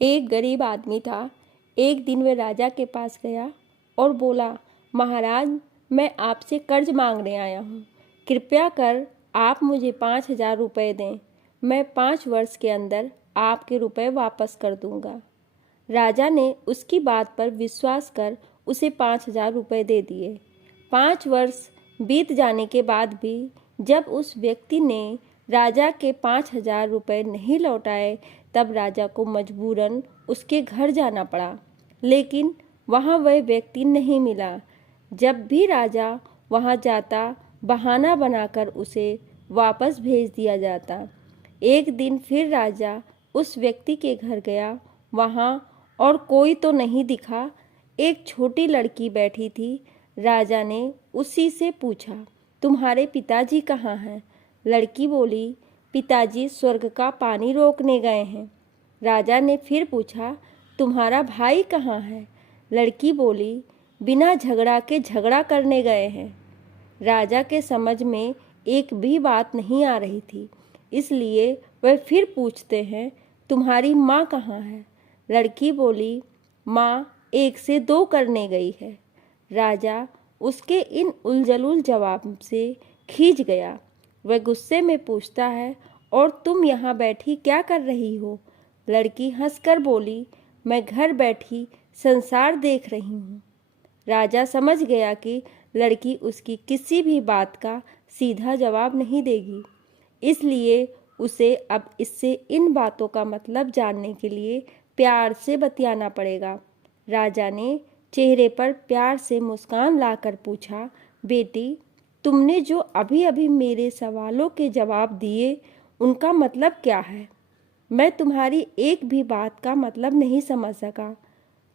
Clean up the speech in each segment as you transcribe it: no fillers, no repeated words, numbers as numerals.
एक गरीब आदमी था। एक दिन वह राजा के पास गया और बोला, महाराज, मैं आपसे कर्ज मांगने आया हूँ। कृपया कर आप मुझे 5,000 रुपये दें। मैं 5 वर्ष के अंदर आपके रुपए वापस कर दूंगा। राजा ने उसकी बात पर विश्वास कर उसे 5,000 रुपये दे दिए। 5 वर्ष बीत जाने के बाद भी जब उस व्यक्ति ने राजा के 5,000 रुपये नहीं लौटाए, तब राजा को मजबूरन उसके घर जाना पड़ा, लेकिन वहाँ वह व्यक्ति नहीं मिला। जब भी राजा वहाँ जाता, बहाना बनाकर उसे वापस भेज दिया जाता। एक दिन फिर राजा उस व्यक्ति के घर गया। वहाँ और कोई तो नहीं दिखा। एक छोटी लड़की बैठी थी। राजा ने उसी से पूछा, तुम्हारे पिताजी कहाँ हैं? लड़की बोली, पिताजी स्वर्ग का पानी रोकने गए हैं। राजा ने फिर पूछा, तुम्हारा भाई कहाँ है? लड़की बोली, बिना झगड़ा के झगड़ा करने गए हैं। राजा के समझ में एक भी बात नहीं आ रही थी, इसलिए वह फिर पूछते हैं, तुम्हारी माँ कहाँ है? लड़की बोली, माँ 1 से 2 करने गई है। राजा उसके इन उलझुल जवाब से खींच गया। वह गुस्से में पूछता है, और तुम यहाँ बैठी क्या कर रही हो? लड़की हंसकर बोली, मैं घर बैठी संसार देख रही हूँ। राजा समझ गया कि लड़की उसकी किसी भी बात का सीधा जवाब नहीं देगी, इसलिए उसे अब इससे इन बातों का मतलब जानने के लिए प्यार से बतियाना पड़ेगा। राजा ने चेहरे पर प्यार से मुस्कान लाकर पूछा, बेटी, तुमने जो अभी अभी मेरे सवालों के जवाब दिए, उनका मतलब क्या है? मैं तुम्हारी एक भी बात का मतलब नहीं समझ सका।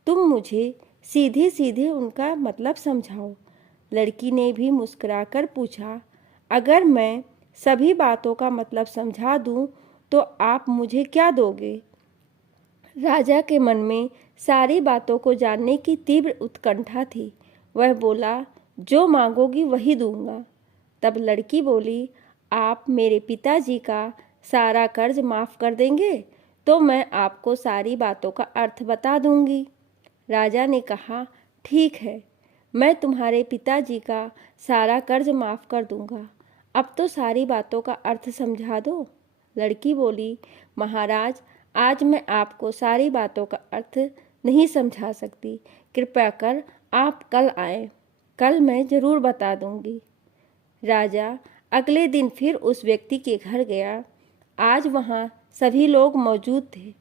तुम मुझे सीधे सीधे उनका मतलब समझाओ। लड़की ने भी मुस्कुराकर पूछा, अगर मैं सभी बातों का मतलब समझा दूं तो आप मुझे क्या दोगे? राजा के मन में सारी बातों को जानने की तीव्र उत्कंठा थी। वह बोला, जो मांगोगी वही दूंगा। तब लड़की बोली, आप मेरे पिताजी का सारा कर्ज माफ़ कर देंगे तो मैं आपको सारी बातों का अर्थ बता दूंगी। राजा ने कहा, ठीक है, मैं तुम्हारे पिताजी का सारा कर्ज माफ़ कर दूंगा। अब तो सारी बातों का अर्थ समझा दो। लड़की बोली, महाराज, आज मैं आपको सारी बातों का अर्थ नहीं समझा सकती। कृपया कर आप कल आएं। कल मैं ज़रूर बता दूंगी। राजा अगले दिन फिर उस व्यक्ति के घर गया। आज वहाँ सभी लोग मौजूद थे।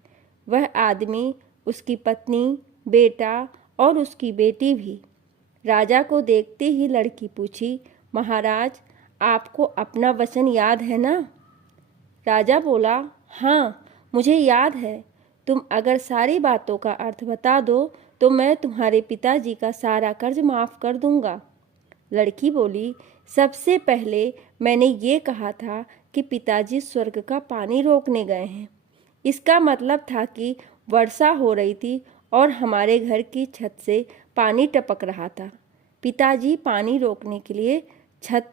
वह आदमी, उसकी पत्नी, बेटा और उसकी बेटी भी। राजा को देखते ही लड़की पूछी, महाराज, आपको अपना वचन याद है ना? राजा बोला, हाँ, मुझे याद है। तुम अगर सारी बातों का अर्थ बता दो तो मैं तुम्हारे पिताजी का सारा कर्ज माफ़ कर दूंगा। लड़की बोली, सबसे पहले मैंने ये कहा था कि पिताजी स्वर्ग का पानी रोकने गए हैं। इसका मतलब था कि वर्षा हो रही थी और हमारे घर की छत से पानी टपक रहा था। पिताजी पानी रोकने के लिए छत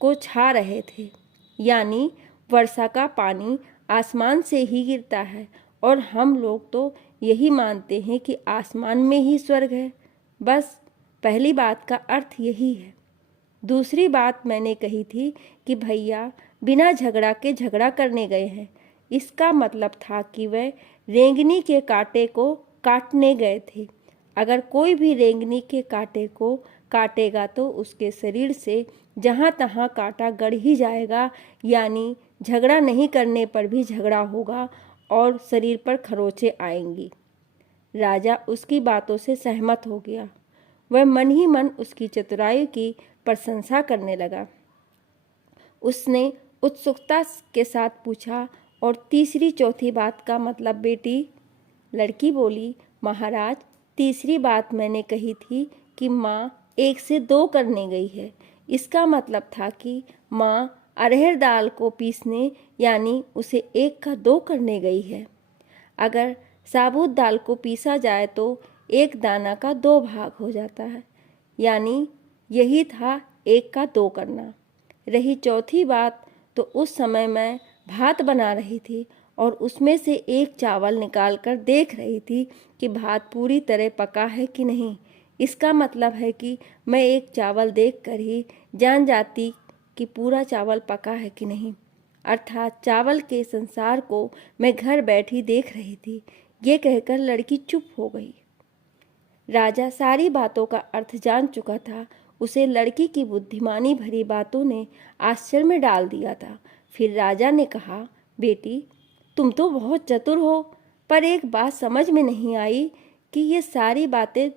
को छा रहे थे, यानी वर्षा का पानी आसमान से ही गिरता है और हम लोग तो यही मानते हैं कि आसमान में ही स्वर्ग है। बस पहली बात का अर्थ यही है। दूसरी बात मैंने कही थी कि भैया बिना झगड़ा के झगड़ा करने गए हैं। इसका मतलब था कि वह रेंगनी के कांटे को काटने गए थे। अगर कोई भी रेंगनी के कांटे को काटेगा तो उसके शरीर से जहाँ तहाँ कांटा गड़ ही जाएगा, यानी झगड़ा नहीं करने पर भी झगड़ा होगा और शरीर पर खरोंचें आएंगी। राजा उसकी बातों से सहमत हो गया। वह मन ही मन उसकी चतुराई की प्रशंसा करने लगा। उसने उत्सुकता के साथ पूछा, और तीसरी चौथी बात का मतलब बेटी? लड़की बोली, महाराज, तीसरी बात मैंने कही थी कि माँ 1 से 2 करने गई है। इसका मतलब था कि माँ अरहर दाल को पीसने, यानी उसे 1 का 2 करने गई है। अगर साबुत दाल को पीसा जाए तो 1 दाना का 2 भाग हो जाता है, यानी यही था 1 का 2 करना। रही चौथी बात, तो उस समय मैं भात बना रही थी और उसमें से एक चावल निकालकर देख रही थी कि भात पूरी तरह पका है कि नहीं। इसका मतलब है कि मैं एक चावल देखकर ही जान जाती कि पूरा चावल पका है कि नहीं, अर्थात चावल के संसार को मैं घर बैठी देख रही थी। ये कहकर लड़की चुप हो गई। राजा सारी बातों का अर्थ जान चुका था। उसे लड़की की बुद्धिमानी भरी बातों ने आश्चर्य में डाल दिया था। फिर राजा ने कहा, बेटी तुम तो बहुत चतुर हो, पर एक बात समझ में नहीं आई कि ये सारी बातें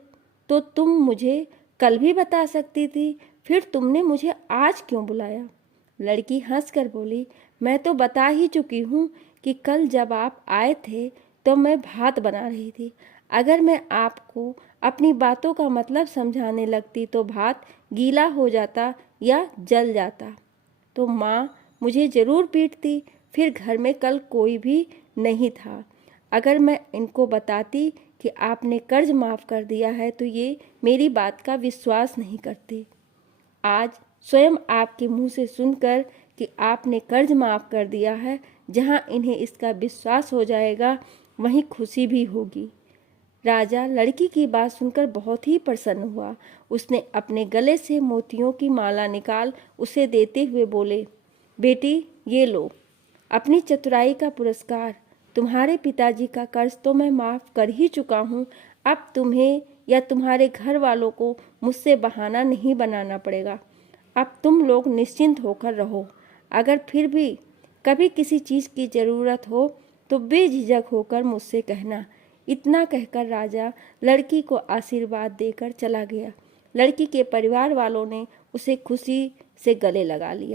तो तुम मुझे कल भी बता सकती थी, फिर तुमने मुझे आज क्यों बुलाया? लड़की हंसकर बोली, मैं तो बता ही चुकी हूँ कि कल जब आप आए थे तो मैं भात बना रही थी। अगर मैं आपको अपनी बातों का मतलब समझाने लगती तो भात गीला हो जाता या जल जाता, तो माँ मुझे ज़रूर पीटती। फिर घर में कल कोई भी नहीं था। अगर मैं इनको बताती कि आपने कर्ज माफ़ कर दिया है तो ये मेरी बात का विश्वास नहीं करते। आज स्वयं आपके मुंह से सुनकर कि आपने कर्ज माफ़ कर दिया है, जहाँ इन्हें इसका विश्वास हो जाएगा वहीं खुशी भी होगी। राजा लड़की की बात सुनकर बहुत ही प्रसन्न हुआ। उसने अपने गले से मोतियों की माला निकाल उसे देते हुए बोले, बेटी ये लो अपनी चतुराई का पुरस्कार। तुम्हारे पिताजी का कर्ज तो मैं माफ़ कर ही चुका हूँ। अब तुम्हें या तुम्हारे घर वालों को मुझसे बहाना नहीं बनाना पड़ेगा। अब तुम लोग निश्चिंत होकर रहो। अगर फिर भी कभी किसी चीज़ की ज़रूरत हो तो बेझिझक होकर मुझसे कहना। इतना कहकर राजा लड़की को आशीर्वाद देकर चला गया। लड़की के परिवार वालों ने उसे खुशी से गले लगा लिया।